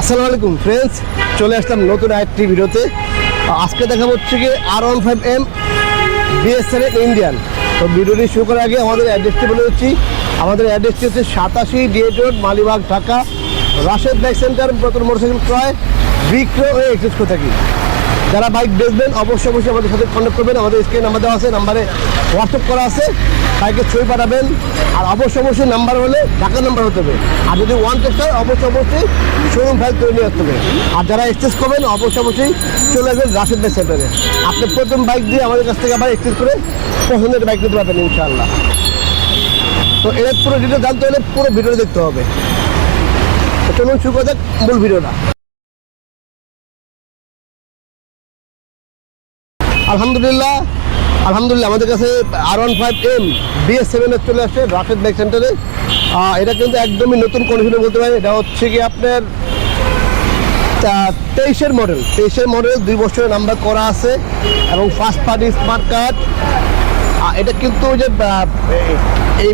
আসসালামু আলাইকুম ফ্রেন্ডস, চলে আসলাম নতুন আরেকটি ভিডিওতে। আজকে দেখা হচ্ছে কি R15M BS7 ইন্ডিয়ান। তো ভিডিওটি শুরু করার আগে আমাদের অ্যাড্রেসটি বলে দিচ্ছি। আমাদের অ্যাড্রেসটি হচ্ছে 87 DIT road, Malibagh, Dhaka. Rashed bike center, নতুন মোটরসাইকেল ক্রয়, বিক্রয় ও এক্সচেঞ্জ করে থাকি। যারা বাইক বেচবেন অবশ্যই আমাদের সাথে কন্ট্যাক্ট করবেন। আমাদের স্ক্রিনে নাম্বার দেওয়া আছে, নাম্বারে হোয়াটসঅ্যাপ করা আছে, বাইকের ছবি পাঠাবেন। আর অবশ্যই নাম্বার হলে ঢাকার নাম্বার হতে হবে। আর যদি ওয়ান টেস্টার অবশ্যই শোরুম ফাইল করে নিয়ে আসতে হবে। আর যারা এক্সচেঞ্জ করবেন অবশ্যই চলে আসবেন রাশেদ বাইক সেন্টারে। আপনি প্রথম বাইক দিয়ে আমাদের কাছ থেকে আবার এক্সচেঞ্জ করে পছন্দের বাইক নিতে পারবেন ইনশাআল্লাহ। তো এর পুরো ডিটেল জানতে হলে পুরো ভিডিওটা দেখতে হবে। তো চলুন শুরু করা যাক মূল ভিডিওটা। আলহামদুলিল্লাহ আমাদের কাছে R15M BS7 চলে আসছে রাশেদ বাইক সেন্টারে। এটা কিন্তু একদমই নতুন কন্ডিশনে বলতে পারেন। এটা হচ্ছে কি আপনার 23-এর মডেল 2 বছরের নাম্বার করা আছে এবং ফার্স্ট পার্টি স্মার্ট কার্ড। এটা কিন্তু যে এই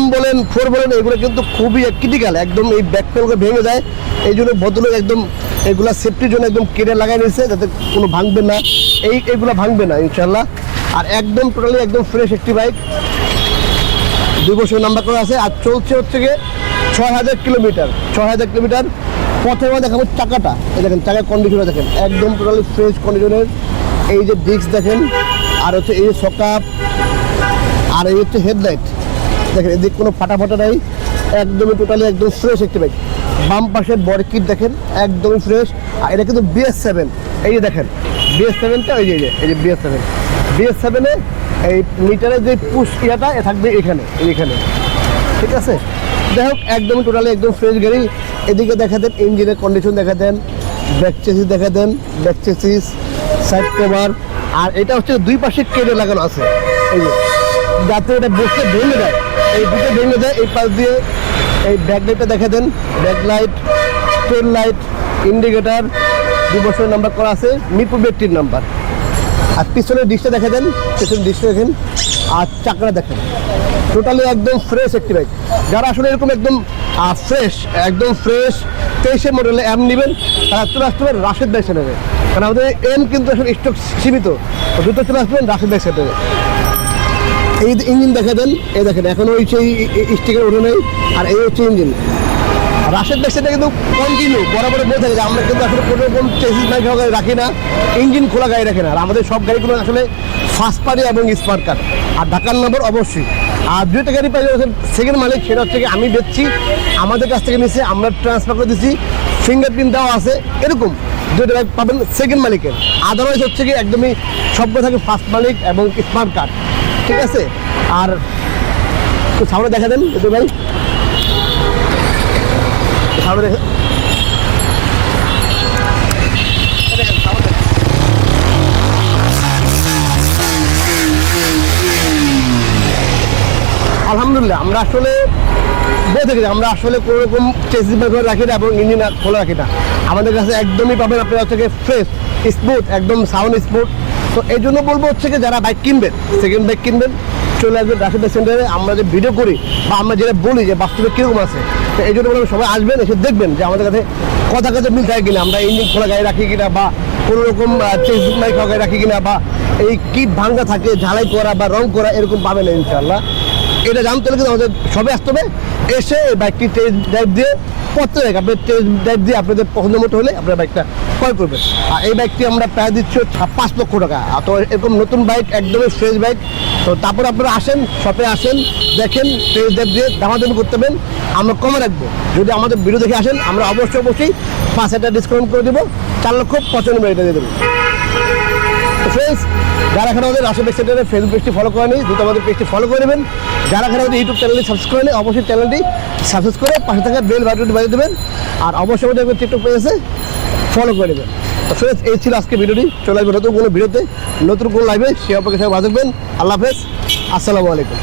M বলেন 4 বলেন এগুলো কিন্তু খুবই ক্রিটিক্যাল, একদম এই ব্যাকপেলকে ভেঙে যায়। এই জন্য ভদ্রলোক একদম এগুলা সেফটির জন্য একদম কেটে লাগাই নিয়েছে যাতে কোনো ভাঙবে না, এইগুলো ভাঙবে না ইনশাল্লাহ। আর একদম টোটালি একদম ফ্রেশ একটি বাইক, 2 বছর নাম্বার করা আছে। আর চলছে হচ্ছে গিয়ে 6000 কিলোমিটার। পথের মধ্যে দেখাবো চাকাটা, এই দেখেন চাকার কন্ডিশনে দেখেন একদম টোটালি ফ্রেশ কন্ডিশনের। এই যে ডিস্ক দেখেন, আর হচ্ছে এই যে সকাপ, আর এই হচ্ছে হেডলাইট দেখেন, এদিক কোনো ফাটা নাই, একদমই টোটালি একদম ফ্রেশ একটি বাইক। বাম পাশের বডি কিট দেখেন একদমই ফ্রেশ। আর এটা কিন্তু BS7, এই যে দেখেন BS7টা, এই যে BS7 এই মিটারের যে পুশ ইয়াটা থাকবে এখানে, ঠিক আছে। যাই হোক একদমই টোটালি একদম ফ্রেশ গাড়ি। এদিকে দেখা দেন ইঞ্জিনের কন্ডিশন দেখা দেন, ব্যাক চেসিস, সাইড কভার। আর এটা হচ্ছে 2 পাশে কেটে লাগানো আছে, এই যে যাতে এটা বসে ভেঙে দেয়, এই দুটো ভেঙে দেয়। এই পাশ দিয়ে এই ব্যাকলাইটটা দেখা দেন, ব্যাকলাইট, টেল লাইট, ইন্ডিকেটার, 2 বছরের নাম্বার করা আছে, মিরপুর ব্যক্তির নাম্বার। আর পিছনের ডিসটা দেখা দেন, দেখেন। আর চাকরা দেখেন, টোটালি একদম ফ্রেশ একটি বাইক। যারা আসলে এরকম একদম ফ্রেশ 23-এর মডেলে M নেবেন তারা চলে আসতে পারেন রাশেদ বাইক সেন্টারে। কারণ আমাদের M কিন্তু আসলে স্টক সীমিত, দ্রুত চলে আসবেন রাশেদ বাইক সেন্টারে। এই ইঞ্জিন দেখা দেন, এই দেখেন এখনো ওই সেই স্টিকার ওঠে নেই। আর এই হচ্ছে ইঞ্জিন। রাশেদ বাইক সেন্টার কিন্তু কন্টিনিউ বরাবর বলে থাকে যে আমরা কিন্তু আসলে কোনো রকম চেসিস বাইক রাখি না, ইঞ্জিন খোলা গাড়ি রাখি না। আর আমাদের সব গাড়িগুলো আসলে ফার্স্ট পার্টি এবং স্মার্ট কার্ড, আর ঢাকার নম্বর অবশ্যই। আর 2টা গাড়ি পাই সেকেন্ড মালিক, সেটা হচ্ছে কি আমি বেচছি, আমাদের কাছ থেকে নিচ্ছে, আমরা ট্রান্সফার করে দিচ্ছি, ফিঙ্গারপ্রিন্ট দেওয়া আছে। এরকম 2টা বাইক পাবেন সেকেন্ড মালিকের। আদারওয়াইজ হচ্ছে কি একদমই সব থাকে ফার্স্ট মালিক এবং স্মার্ট কার্ড, ঠিক আছে। আর সামনে দেখা দেন দুটো ভাই, সামনে আলহামদুলিল্লাহ আমরা আসলে বলে থাকি আমরা আসলে কোনো রকম চেসিস বাইক রাখি না এবং ইঞ্জিন খোলা রাখি না। আমাদের কাছে একদমই পাবেন আপনারা হচ্ছে ফ্রেশ স্মুথ, একদম সাউন্ড স্মুথ। তো এই জন্য বলবো হচ্ছে কি যারা বাইক কিনবেন, সেকেন্ড বাইক কিনবেন, চলে আসবেন রাশেদ বাইক সেন্টারে। আমরা যে ভিডিও করি বা আমরা যেটা বলি যে বাস্তবে কীরকম আছে, তো এই জন্য বলবো সবাই আসবেন, এসে দেখবেন যে আমাদের কাছে কথা মিল থাকে কিনা, আমরা ইঞ্জিন খোলা গাড়ি রাখি কিনা, বা কোনো রকম চেসিস বাইক গাড়ি রাখি কিনা, বা এই কিট ভাঙ্গা থাকে, ঝালাই করা বা রং করা এরকম পাবেন না ইনশাআল্লাহ। এটা জানতে হলে কিন্তু আমাদের সবে আসতে হবে, এসে এই বাইকটি টেস্ট ড্রাইভ দিয়ে পড়তে হবে। আপনি টেস্ট ড্রাইভ দিয়ে আপনাদের পছন্দ মতো হলে আপনার বাইকটা ক্রয় করবেন। আর এই বাইকটি আমরা প্রায় দিচ্ছি 5 লক্ষ টাকা। তো এরকম নতুন বাইক, একদমই ফ্রেশ বাইক। তো তারপর আপনারা আসেন, শপে আসেন, দেখেন, টেস্ট ড্রাইভ দিয়ে দামাদামি করতে পারবেন, আমরা কমে রাখবো। যদি আমাদের ভিডিও দেখে আসেন আমরা অবশ্যই 5,000 ডিসকাউন্ট করে দেবো, 4,95,000 এটা দিয়ে দেবো। ফ্রেন্ডস, যারা এখানে আমাদের রাশেদ বাইক সেন্টারের ফেসবুক পেজটি ফলো করেনি, দ্রুত আমাদের পেজটি ফলো করে দেবেন। যারা এখানে আমাদের ইউটিউব চ্যানেলটি সাবস্ক্রাইব করেনি অবশ্যই চ্যানেলটি সাবস্ক্রাইব করে পাশে থাকা বেল বাটনটি বাজিয়ে দেবেন। আর অবশ্যই আমাদের টিকটক পেজে ফলো করে দেবেন। তো ফ্রেন্ডস, এই ছিল আজকে ভিডিওটি। চলে আসবে নতুন কোনো ভিডিওতে, নতুন কোনো লাইভে। সে অপেক্ষা সবাই ভালো থাকবেন। আল্লাহ হাফেজ, আসসালামু আলাইকুম।